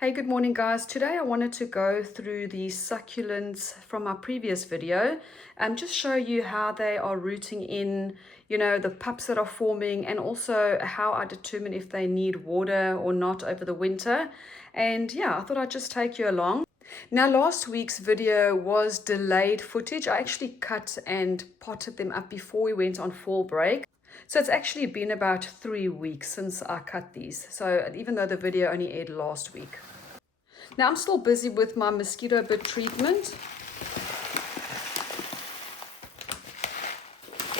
Hey, good morning guys. Today I wanted to go through the succulents from our previous video and just show you how they are rooting in, the pups that are forming, and also how I determine if they need water or not over the winter. And yeah, I thought I'd just take you along. Now, last week's video was delayed footage. I actually cut and potted them up before we went on fall break. So it's actually been about 3 weeks since I cut these. So even though the video only aired last week. Now I'm still busy with my mosquito bit treatment.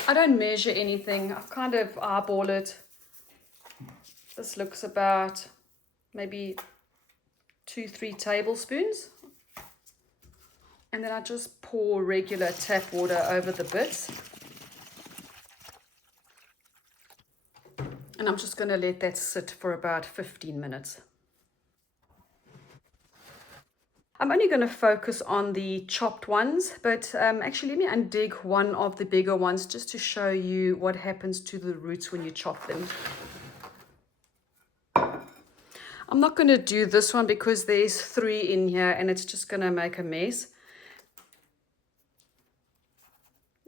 I don't measure anything. I kind of eyeball it. This looks about maybe 2-3 tablespoons. And then I just pour regular tap water over the bits. And I'm just going to let that sit for about 15 minutes. I'm only going to focus on the chopped ones, but actually let me undig one of the bigger ones just to show you what happens to the roots when you chop them. I'm not going to do this one because there's 3 in here and it's just going to make a mess.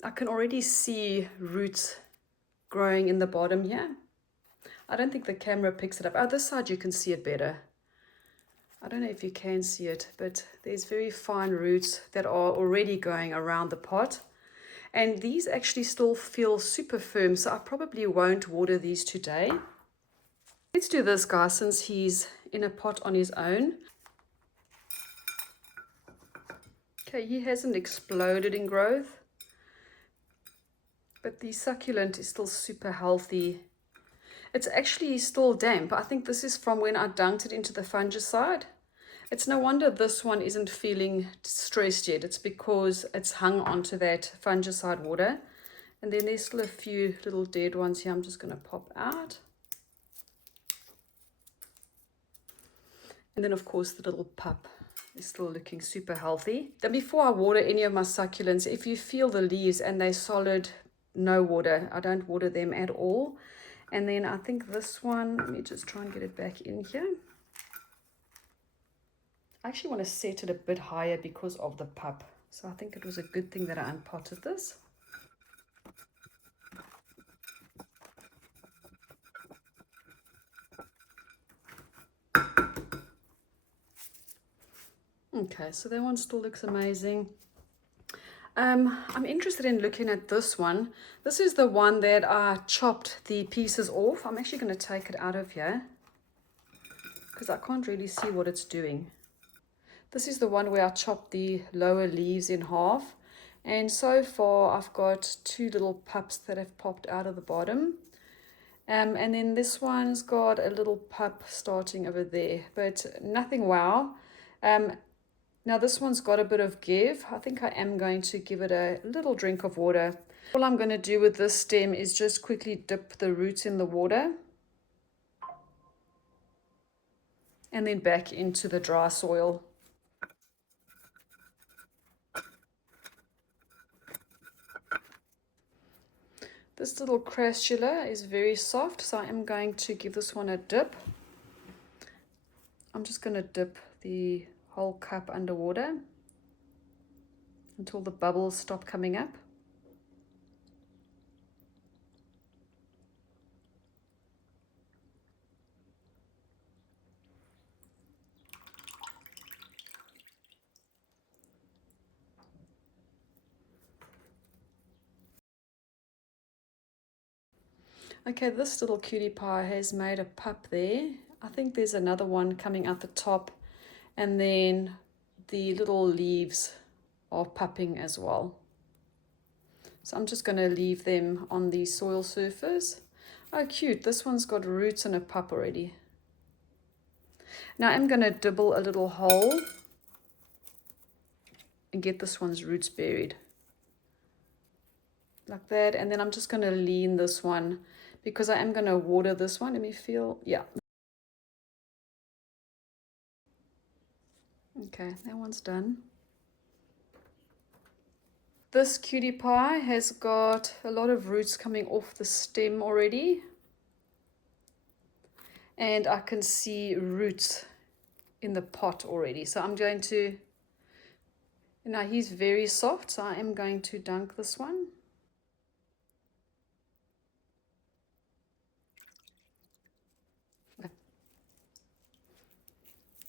I can already see roots growing in the bottom here. I don't think the camera picks it up. Oh, this side you can see it better. I don't know if you can see it, but there's very fine roots that are already going around the pot. And these actually still feel super firm, so I probably won't water these today. Let's do this guy since he's in a pot on his own. Okay, he hasn't exploded in growth, but the succulent is still super healthy. It's actually still damp. I think this is from when I dunked it into the fungicide. It's no wonder this one isn't feeling stressed yet. It's because it's hung onto that fungicide water. And then there's still a few little dead ones here I'm just going to pop out. And then of course the little pup is still looking super healthy. Then before I water any of my succulents, if you feel the leaves and they're solid, no water. I don't water them at all. And then I think this one, let me just try and get it back in here. I actually want to set it a bit higher because of the pup. So I think it was a good thing that I unpotted this. Okay, so that one still looks amazing. I'm interested in looking at this one. This is the one that I chopped the pieces off. I'm actually going to take it out of here because I can't really see what it's doing. This is the one where I chopped the lower leaves in half. And so far I've got 2 little pups that have popped out of the bottom. And then this one's got a little pup starting over there, but nothing wow. Now this one's got a bit of give. I think I am going to give it a little drink of water. All I'm going to do with this stem is just quickly dip the roots in the water. And then back into the dry soil. This little crassula is very soft, so I am going to give this one a dip. I'm just going to dip the whole cup underwater until the bubbles stop coming up. Okay, this little cutie pie has made a pup there. I think there's another one coming out the top, and then the little leaves are pupping as well. So I'm just going to leave them on the soil surface. Oh, cute. This one's got roots and a pup already. Now I'm going to dibble a little hole and get this one's roots buried. Like that. And then I'm just going to lean this one because I am going to water this one. Let me feel. Yeah. Okay, that one's done. This cutie pie has got a lot of roots coming off the stem already. And I can see roots in the pot already. So I'm going to, now he's very soft, so I am going to dunk this one.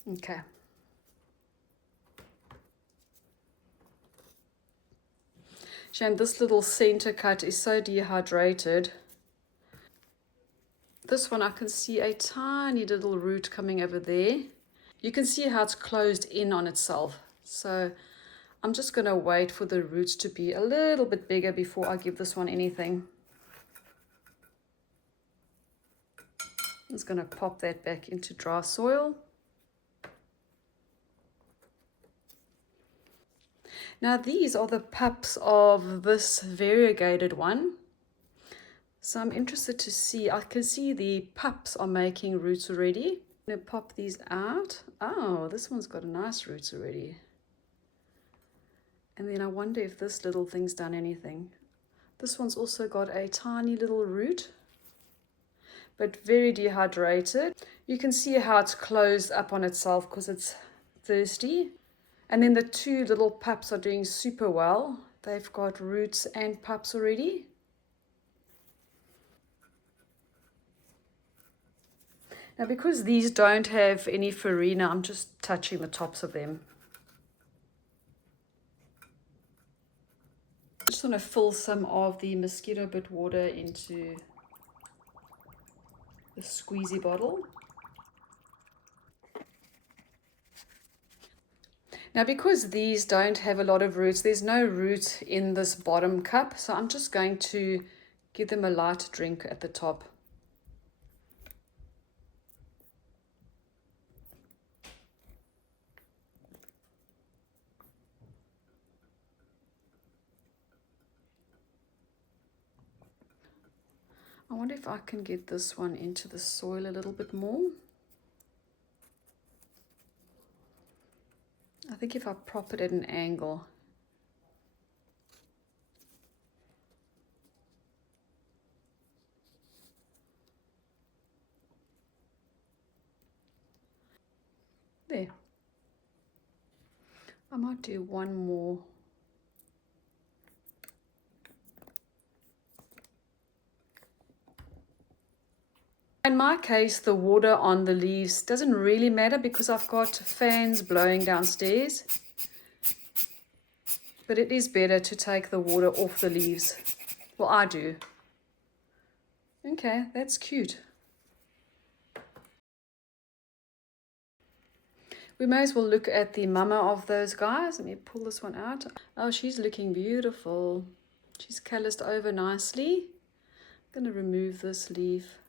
Okay. Shane, this little center cut is so dehydrated. This one I can see a tiny little root coming over there. You can see how it's closed in on itself. So I'm just going to wait for the roots to be a little bit bigger before I give this one anything. I'm just going to pop that back into dry soil. Now these are the pups of this variegated one. So I'm interested to see, I can see the pups are making roots already. I'm going to pop these out. Oh, this one's got nice roots already. And then I wonder if this little thing's done anything. This one's also got a tiny little root, but very dehydrated. You can see how it's closed up on itself because it's thirsty. And then the two little pups are doing super well. They've got roots and pups already. Now because these don't have any farina, I'm just touching the tops of them. I just want to fill some of the mosquito bit water into the squeezy bottle. Now because these don't have a lot of roots, there's no root in this bottom cup, so I'm just going to give them a light drink at the top. I wonder if I can get this one into the soil a little bit more. I think if I prop it at an angle. There. I might do one more. In my case, the water on the leaves doesn't really matter because I've got fans blowing downstairs. But it is better to take the water off the leaves. Well, I do. Okay, that's cute. We may as well look at the mama of those guys. Let me pull this one out. Oh, she's looking beautiful. She's callused over nicely. I'm going to remove this leaf.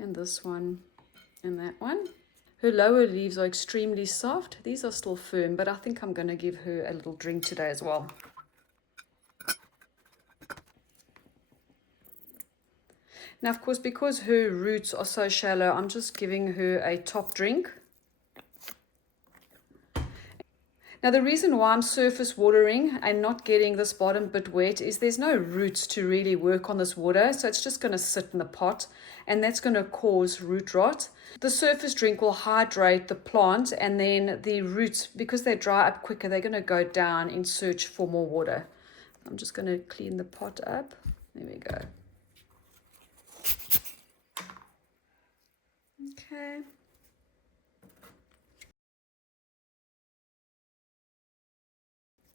And this one. And that one. Her lower leaves are extremely soft. These are still firm, but I think I'm going to give her a little drink today as well. Now, of course, because her roots are so shallow, I'm just giving her a top drink. Now, the reason why I'm surface watering and not getting this bottom bit wet is there's no roots to really work on this water. So it's just going to sit in the pot and that's going to cause root rot. The surface drink will hydrate the plant and then the roots, because they dry up quicker, they're going to go down in search for more water. I'm just going to clean the pot up. There we go. Okay.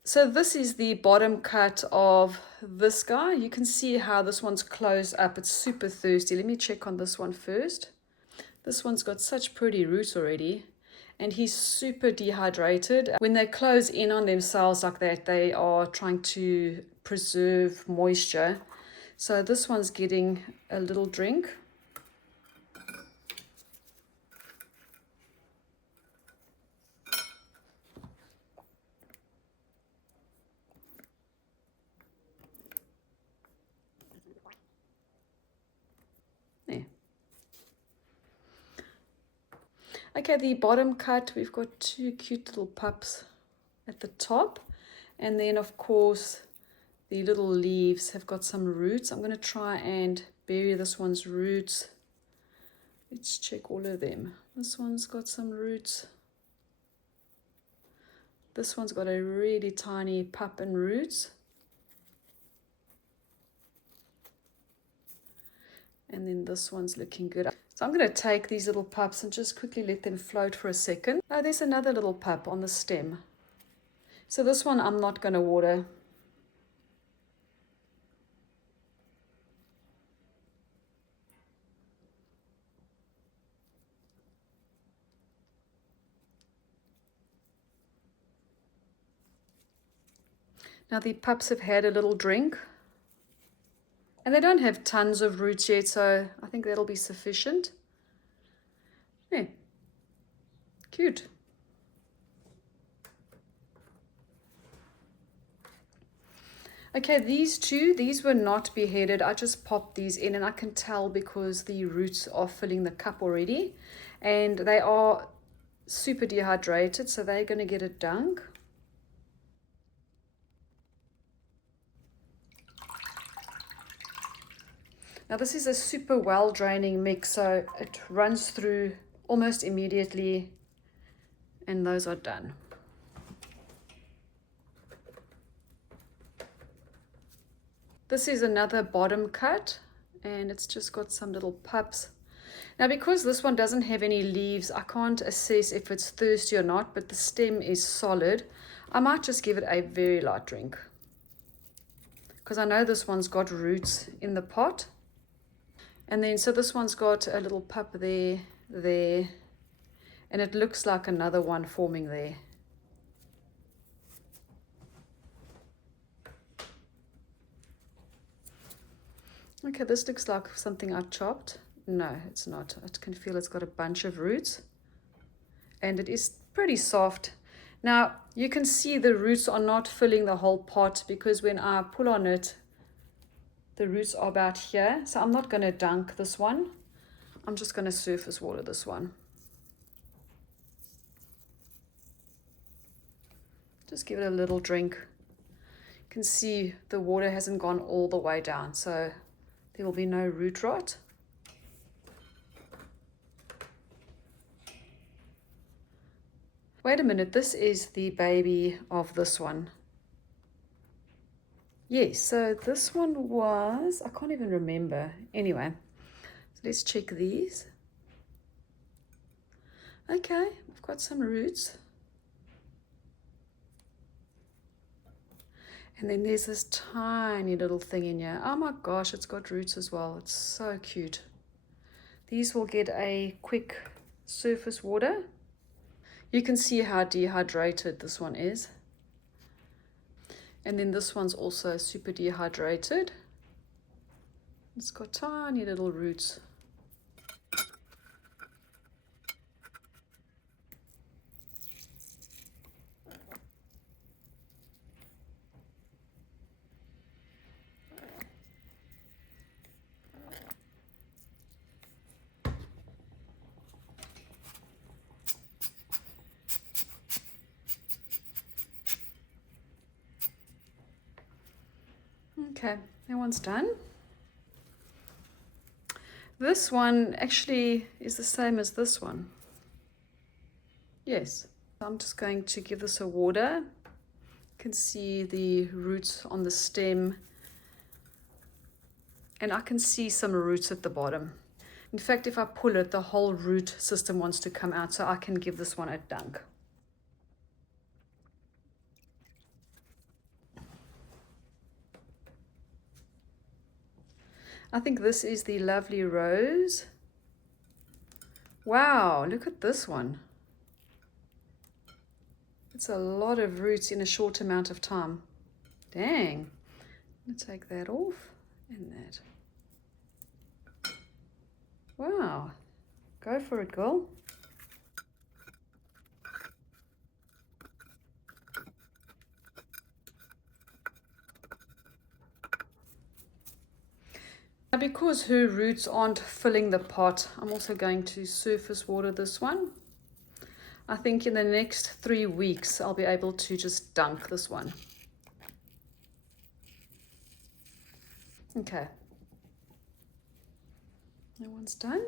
So this is the bottom cut of this guy. You can see how this one's closed up. It's super thirsty. Let me check on this one first. This one's got such pretty roots already. And he's super dehydrated. When they close in on themselves like that, they are trying to preserve moisture. So this one's getting a little drink. Okay, the bottom cut, we've got two cute little pups at the top. And then, of course, the little leaves have got some roots. I'm going to try and bury this one's roots. Let's check all of them. This one's got some roots. This one's got a really tiny pup and roots. And then this one's looking good. So I'm going to take these little pups and just quickly let them float for a second. Oh, there's another little pup on the stem. So this one I'm not going to water. Now the pups have had a little drink. And they don't have tons of roots yet, so I think that'll be sufficient. Yeah, cute. Okay, these were not beheaded. I just popped these in, and I can tell because the roots are filling the cup already. And they are super dehydrated, so they're going to get a dunk. Now this is a super well draining mix, so it runs through almost immediately, and those are done. This is another bottom cut, and it's just got some little pups. Now because this one doesn't have any leaves, I can't assess if it's thirsty or not, but the stem is solid. I might just give it a very light drink, because I know this one's got roots in the pot. And then, so this one's got a little pup there, and it looks like another one forming there. Okay, this looks like something I chopped. No, it's not. I can feel it's got a bunch of roots, and it is pretty soft. Now, you can see the roots are not filling the whole pot, because when I pull on it, the roots are about here. So I'm not going to dunk this one. I'm just going to surface water this one. Just give it a little drink. You can see the water hasn't gone all the way down, so there will be no root rot. Wait a minute, this is the baby of this one. Yes, so this one was, I can't even remember. Anyway, so let's check these. Okay, I've got some roots. And then there's this tiny little thing in here. Oh my gosh, it's got roots as well. It's so cute. These will get a quick surface water. You can see how dehydrated this one is. And then this one's also super dehydrated. It's got tiny little roots. Okay, that one's done. This one actually is the same as this one. Yes, I'm just going to give this a water. You can see the roots on the stem, and I can see some roots at the bottom. In fact, if I pull it, the whole root system wants to come out, so I can give this one a dunk. I think this is the lovely rose. Wow, look at this one. It's a lot of roots in a short amount of time. Dang. Let's take that off and that. Wow. Go for it, girl. Now, because her roots aren't filling the pot, I'm also going to surface water this one. I think in the next 3 weeks, I'll be able to just dunk this one. Okay. That one's done.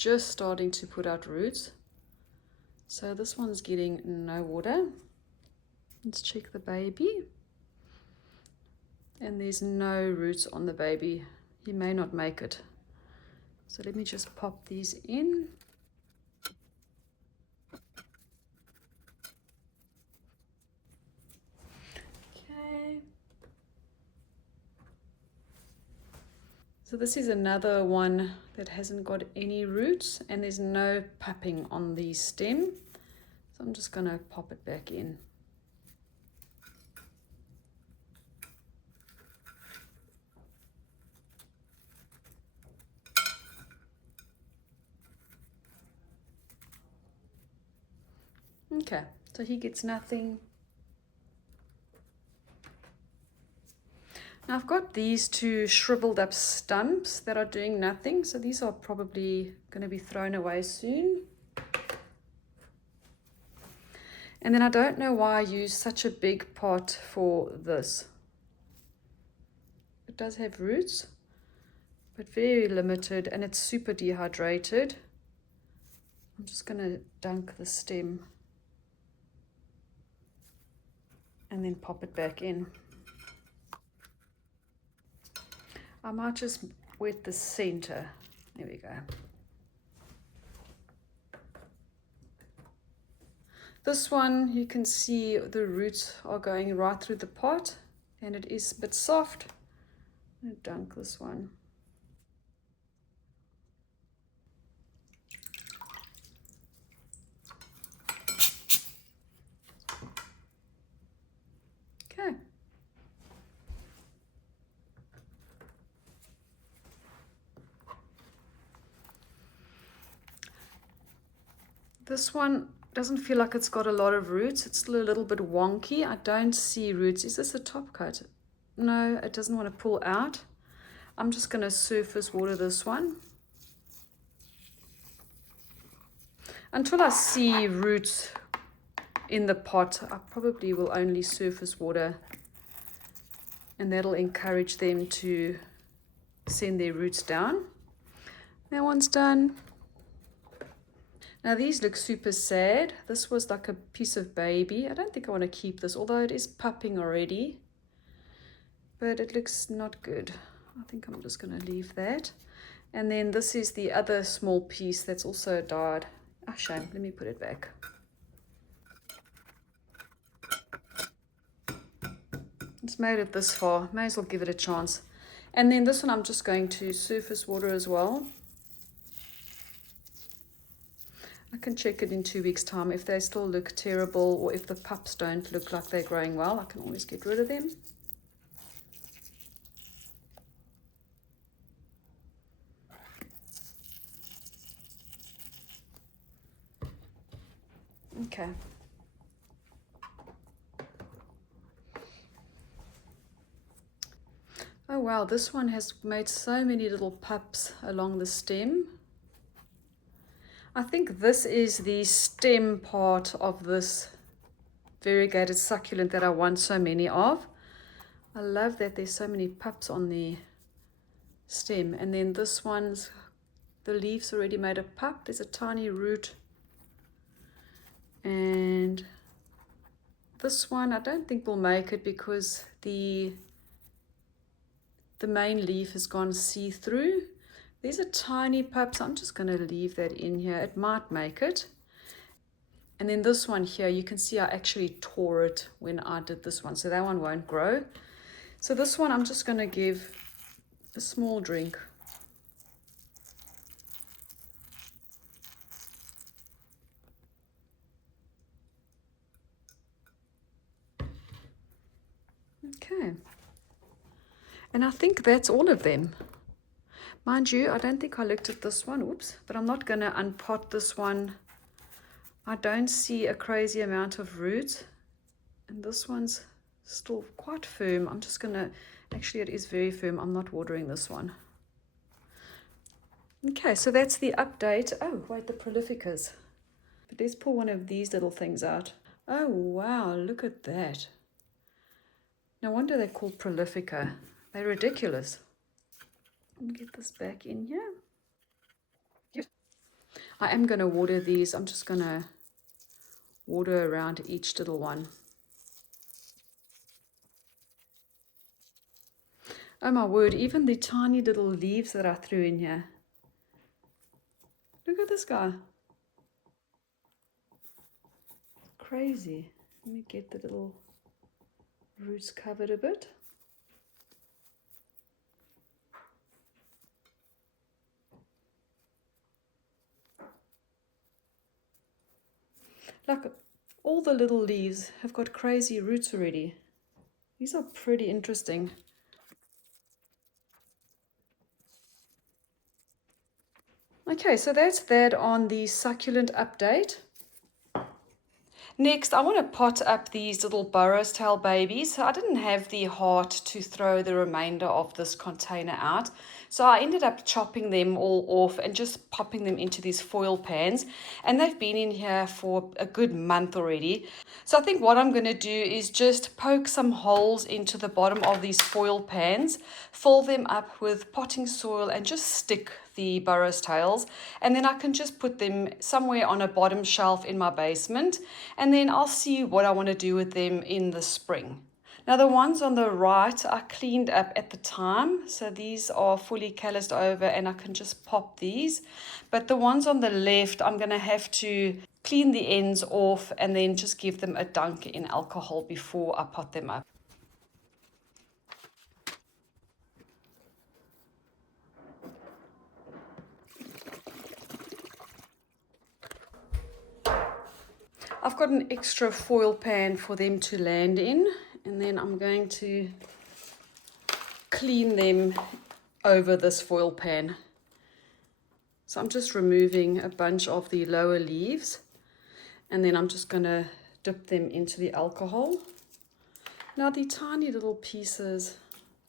just starting to put out roots. So this one's getting no water. Let's check the baby. And there's no roots on the baby. He may not make it. So let me just pop these in. Okay. So this is another one that hasn't got any roots and there's no pupping on the stem. So I'm just going to pop it back in. Okay, so he gets nothing. Now I've got these two shriveled up stumps that are doing nothing. So these are probably going to be thrown away soon. And then I don't know why I use such a big pot for this. It does have roots, but very limited, and it's super dehydrated. I'm just going to dunk the stem and then pop it back in. I might just wet the center. There we go. This one, you can see the roots are going right through the pot and it is a bit soft. I'm going to dunk this one. Okay. This one doesn't feel like it's got a lot of roots. It's still a little bit wonky. I don't see roots. Is this a top coat? No, it doesn't want to pull out. I'm just going to surface water this one. Until I see roots in the pot, I probably will only surface water, and that'll encourage them to send their roots down. That one's done. Now these look super sad. This was like a piece of baby. I don't think I want to keep this, although it is pupping already. But it looks not good. I think I'm just going to leave that. And then this is the other small piece that's also died. Ah, shame. Let me put it back. It's made it this far. May as well give it a chance. And then this one I'm just going to surface water as well. I can check it in 2 weeks' time. If they still look terrible or if the pups don't look like they're growing well, I can always get rid of them. Okay. Oh wow, this one has made so many little pups along the stem. I think this is the stem part of this variegated succulent that I want so many of. I love that there's so many pups on the stem. And then this one's, the leaves already made a pup. There's a tiny root. And this one I don't think will make it because the main leaf has gone see-through. These are tiny pups. I'm just going to leave that in here. It might make it. And then this one here, you can see I actually tore it when I did this one. So that one won't grow. So this one I'm just going to give a small drink. Okay. And I think that's all of them. Mind you, I don't think I looked at this one, oops, but I'm not going to unpot this one. I don't see a crazy amount of roots, and this one's still quite firm. I'm just going to, actually it is very firm. I'm not watering this one. Okay, so that's the update. Oh, wait, the prolificas. But let's pull one of these little things out. Oh, wow, look at that. No wonder they're called prolifica. They're ridiculous. Let me get this back in here. Yes. I am going to water these. I'm just going to water around each little one. Oh my word, even the tiny little leaves that I threw in here. Look at this guy. Crazy. Let me get the little roots covered a bit. Look, all the little leaves have got crazy roots already. These are pretty interesting. Okay, so that's that on the succulent update. Next, I want to pot up these little burrows tail babies. So I didn't have the heart to throw the remainder of this container out. So I ended up chopping them all off and just popping them into these foil pans. And they've been in here for a good month already. So I think what I'm going to do is just poke some holes into the bottom of these foil pans, fill them up with potting soil and just stick the burrows tails, and then I can just put them somewhere on a bottom shelf in my basement, and then I'll see what I want to do with them in the spring. Now the ones on the right I cleaned up at the time, so these are fully callused over and I can just pop these, but the ones on the left I'm going to have to clean the ends off and then just give them a dunk in alcohol before I pot them up. I've got an extra foil pan for them to land in, and then I'm going to clean them over this foil pan. So I'm just removing a bunch of the lower leaves, and then I'm just going to dip them into the alcohol. Now the tiny little pieces,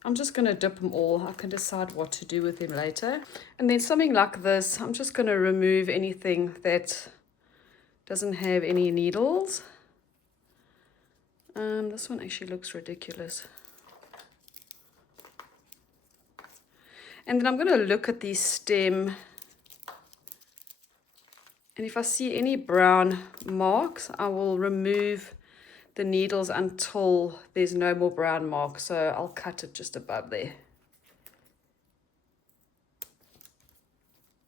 I'm just going to dip them all. I can decide what to do with them later. And then something like this, I'm just going to remove anything that doesn't have any needles. This one actually looks ridiculous. And then I'm going to look at the stem, and if I see any brown marks, I will remove the needles until there's no more brown marks. So I'll cut it just above there.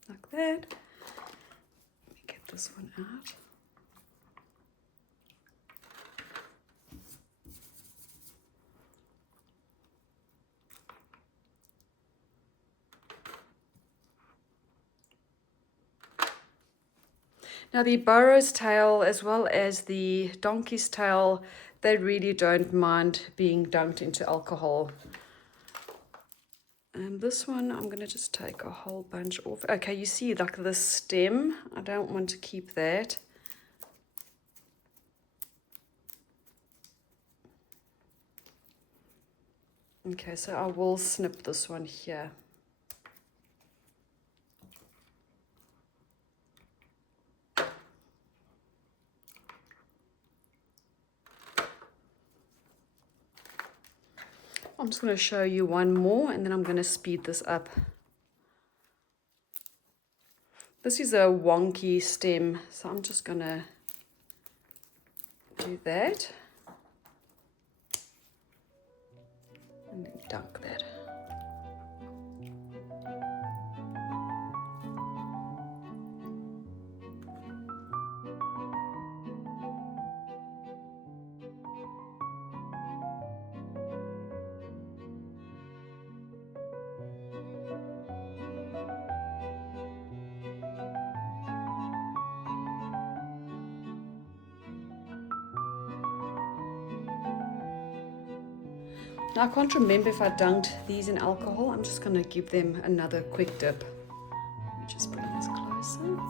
Like that. Let me get this one out. Now the burrow's tail as well as the donkey's tail, they really don't mind being dunked into alcohol. And this one, I'm going to just take a whole bunch off. Okay, you see like this stem, I don't want to keep that. Okay, so I will snip this one here. I'm just going to show you one more and then I'm going to speed this up. This is a wonky stem, so I'm just going to do that. And then dunk that. Now I can't remember if I dunked these in alcohol. I'm just going to give them another quick dip. Let me just bring this closer.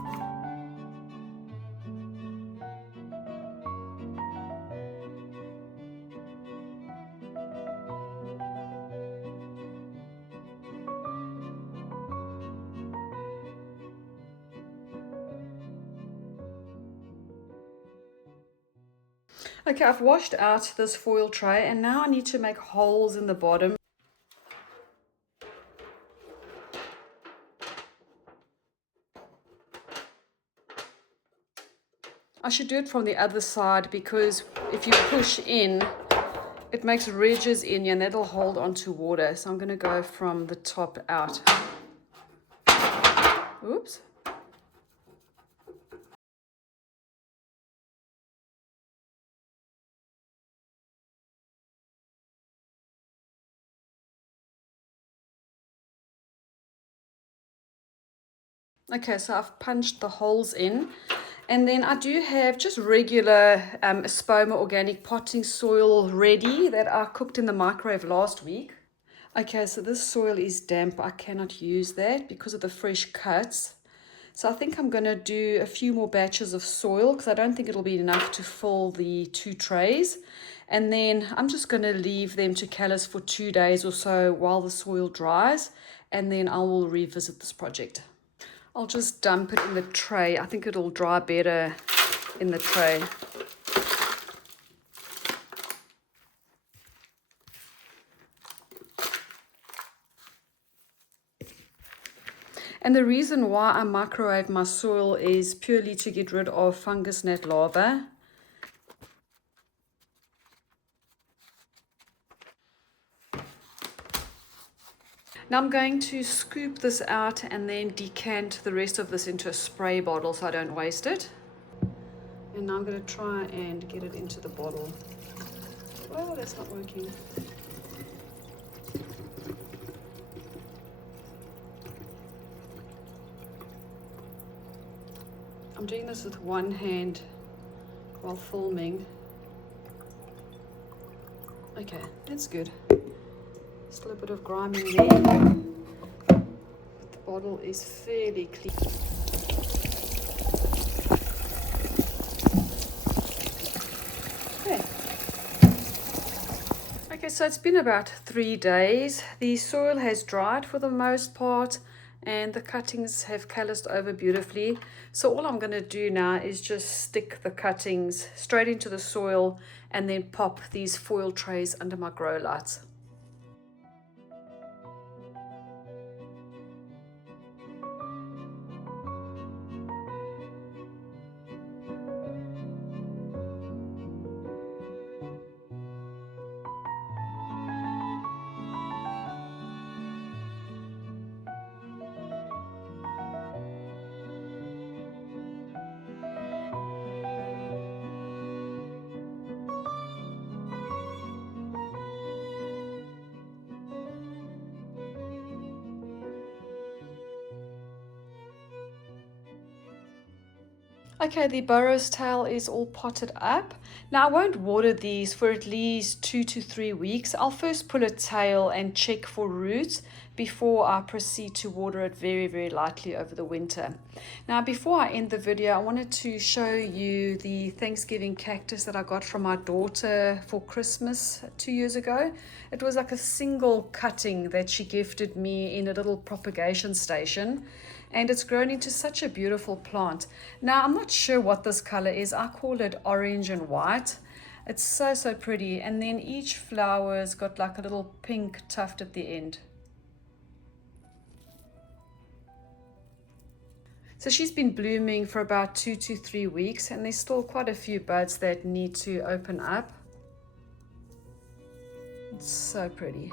Okay, I've washed out this foil tray and now I need to make holes in the bottom. I should do it from the other side, because if you push in, it makes ridges in you and that'll hold onto water. So I'm going to go from the top out. Oops. Okay, so I've punched the holes in, and then I do have just regular Espoma organic potting soil ready that I cooked in the microwave last week. Okay, so this soil is damp. I cannot use that because of the fresh cuts. So I think I'm going to do a few more batches of soil, because I don't think it'll be enough to fill the 2 trays. And then I'm just going to leave them to callus for 2 days or so while the soil dries, and then I will revisit this project. I'll just dump it in the tray. I think it'll dry better in the tray. And the reason why I microwave my soil is purely to get rid of fungus gnat larvae. Now I'm going to scoop this out and then decant the rest of this into a spray bottle so I don't waste it. And now I'm going to try and get it into the bottle. Oh, that's not working. I'm doing this with one hand while filming. Okay, that's good. Still a bit of grime in there, but the bottle is fairly clean. Okay, so it's been about 3 days. The soil has dried for the most part, and the cuttings have calloused over beautifully. So all I'm going to do now is just stick the cuttings straight into the soil and then pop these foil trays under my grow lights. Okay, the burrows tail is all potted up. Now I won't water these for at least 2 to 3 weeks. I'll first pull a tail and check for roots before I proceed to water it very, very lightly over the winter. Now before I end the video, I wanted to show you the Thanksgiving cactus that I got from my daughter for Christmas 2 years ago. It was like a single cutting that she gifted me in a little propagation station. And it's grown into such a beautiful plant. Now, I'm not sure what this color is. I call it orange and white. It's so, so pretty. And then each flower's got like a little pink tuft at the end. So she's been blooming for about 2 to 3 weeks, and there's still quite a few buds that need to open up. It's so pretty.